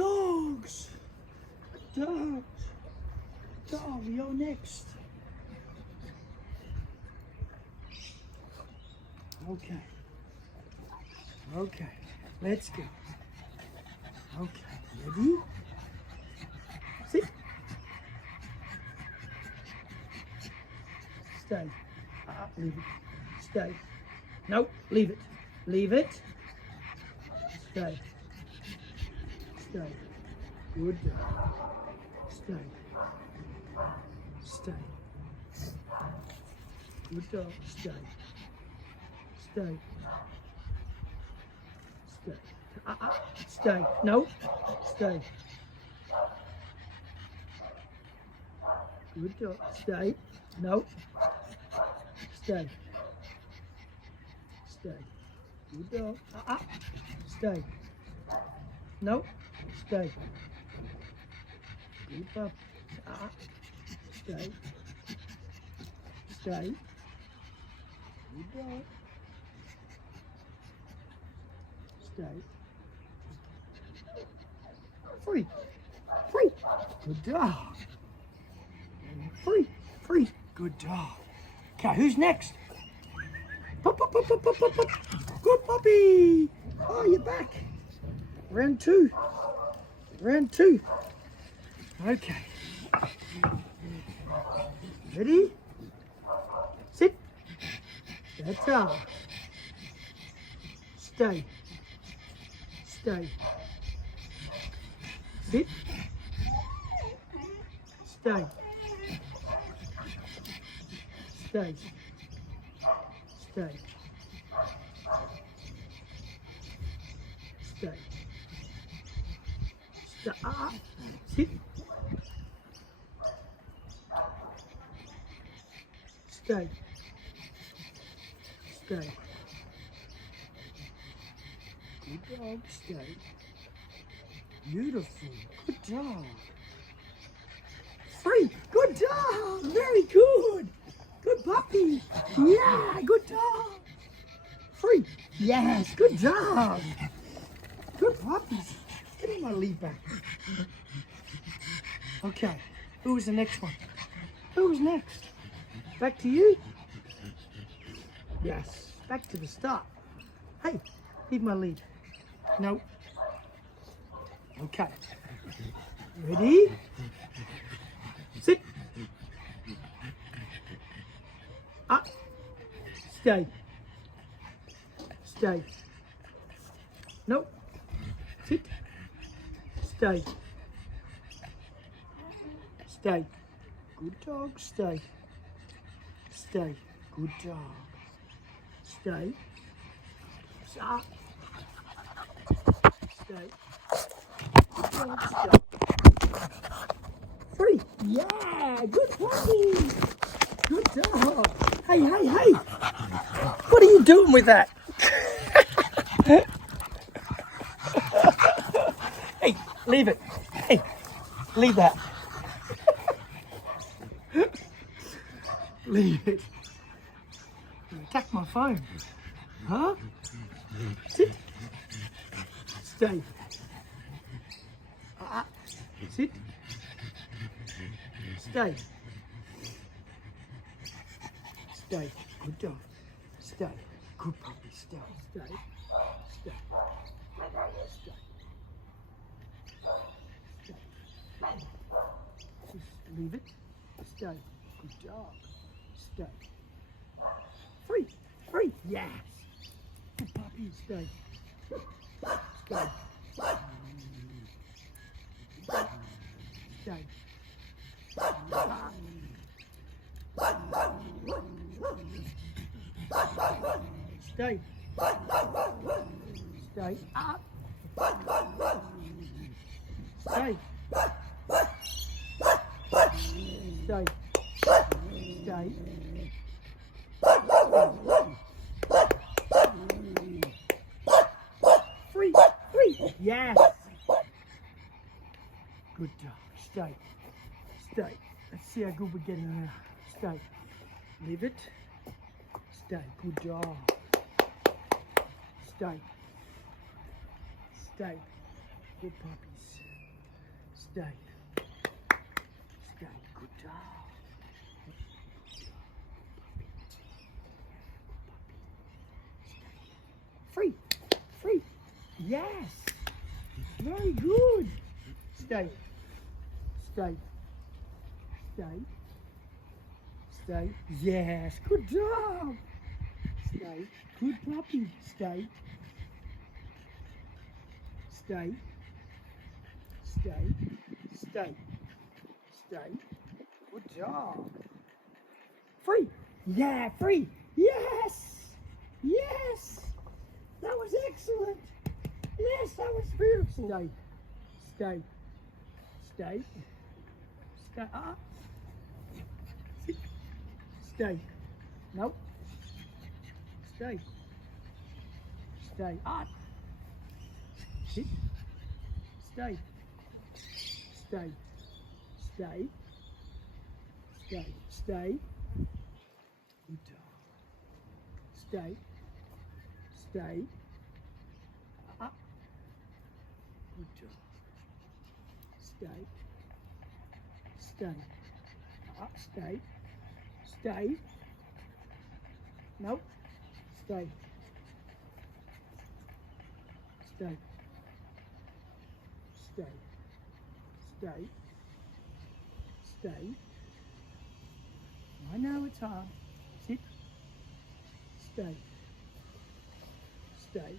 dogs. Dogs. Dog, you're next. Okay. Okay. Let's go. Okay. Ready? Sit. Stay. Leave it. Stay. No, leave it. Leave it. Stay. Stay. Good dog. Stay. Stay. Good dog. Stay. Stay. Stay. Stay. No. Stay. Good dog. Stay. No. Stay. Stay. Good dog. Stay. No. Stay. Good pup. Stay. Stay. Good dog. Stay. Free. Free. Good dog. Free. Free. Good dog. Okay, who's next? Pup, pup, pup, pup, pup, pup, pup. Good puppy. Oh, you're back. Round two. Round two. Okay. Ready? Sit. That's all. Stay. Stay. Sit. Stay. Stay. Stay. Stay. Stay. Sit. Stay. Stay. Good dog. Stay. Beautiful. Good dog. Free. Good dog. Very good. Good puppy. Yeah, good dog. Free. Yes, good dog. Good puppies. Give me my lead back. Okay, who was the next one? Who was next? Back to you? Yes, back to the start. Hey, leave my lead. No. Okay. Ready? Sit. Stay. Stay. No. Sit. Stay. Stay. Good dog. Stay. Stay. Good dog. Stay. Stop. Stay. Good dog. Stay. Free. Yeah. Good puppy. Good dog. Hey, hey, hey. What are you doing with that? Hey, leave it. Hey, leave that. Leave it. You attacked my phone. Huh? Sit. Stay. Sit. Stay. Stay. Good dog. Stay. Good puppy. Stay. Stay. Stay. Stay. Stay. Just leave it. Stay. Good dog. Stay. Free. Free. Yes. Good puppy. Stay. Stay. Stay. Stay. Stay up. Stay. Stay. Stay. Free. Free. Yes. Good dog. Stay. Stay. Let's see how good we're getting now. Stay. Leave it. Stay. Good dog. Stay. Stay. Good puppies. Stay. Stay. Good dog. Free. Free. Yes. Very good. Stay. Stay. Stay. Stay. Yes. Good dog. Stay. Good puppy. Stay. Stay. Stay. Stay. Stay. Good dog. Free. Yeah, free. Yes. Yes. That was excellent. Yes, that was beautiful. Stay. Stay. Stay. Stay. Ah. Sit. Stay. Nope. Stay. Stay. Ah. Sit. Stay. Stay. Stay. Stay. Stay. Good dog. Stay. Stay. Up. Good dog. Stay. Stay. Up. Stay. Stay. Nope. Stay. Stay. Stay. Stay. Stay. I know it's hard. Sit. Stay. Stay.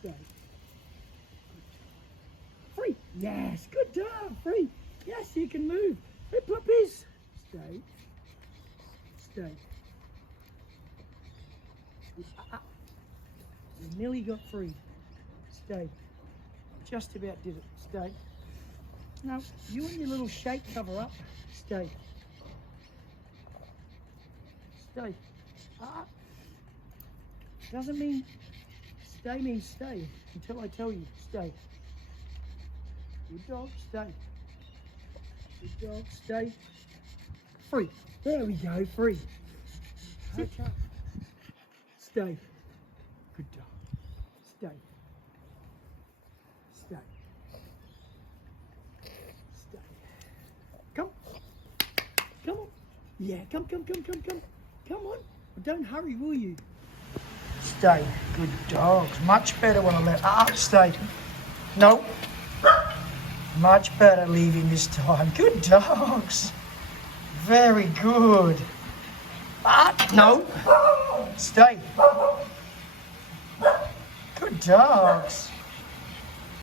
Stay. Free. Yes, good job. Free. Yes, you can move. Hey, puppies. Stay. Stay. You nearly got free. Stay. Just about did it. Stay. No, you and your little shake cover up. Stay. Stay. Doesn't mean stay means stay until I tell you. Stay. Good dog. Stay. Good dog. Stay. Free. There we go. Free. Okay. Stay. Good dog. Stay. Stay. Stay. Come. Come on. Yeah, come. Come on. Don't hurry, will you? Stay. Good dogs. Much better when I let stay. No. Much better leaving this time. Good dogs. Very good. No. Stay. Good dogs.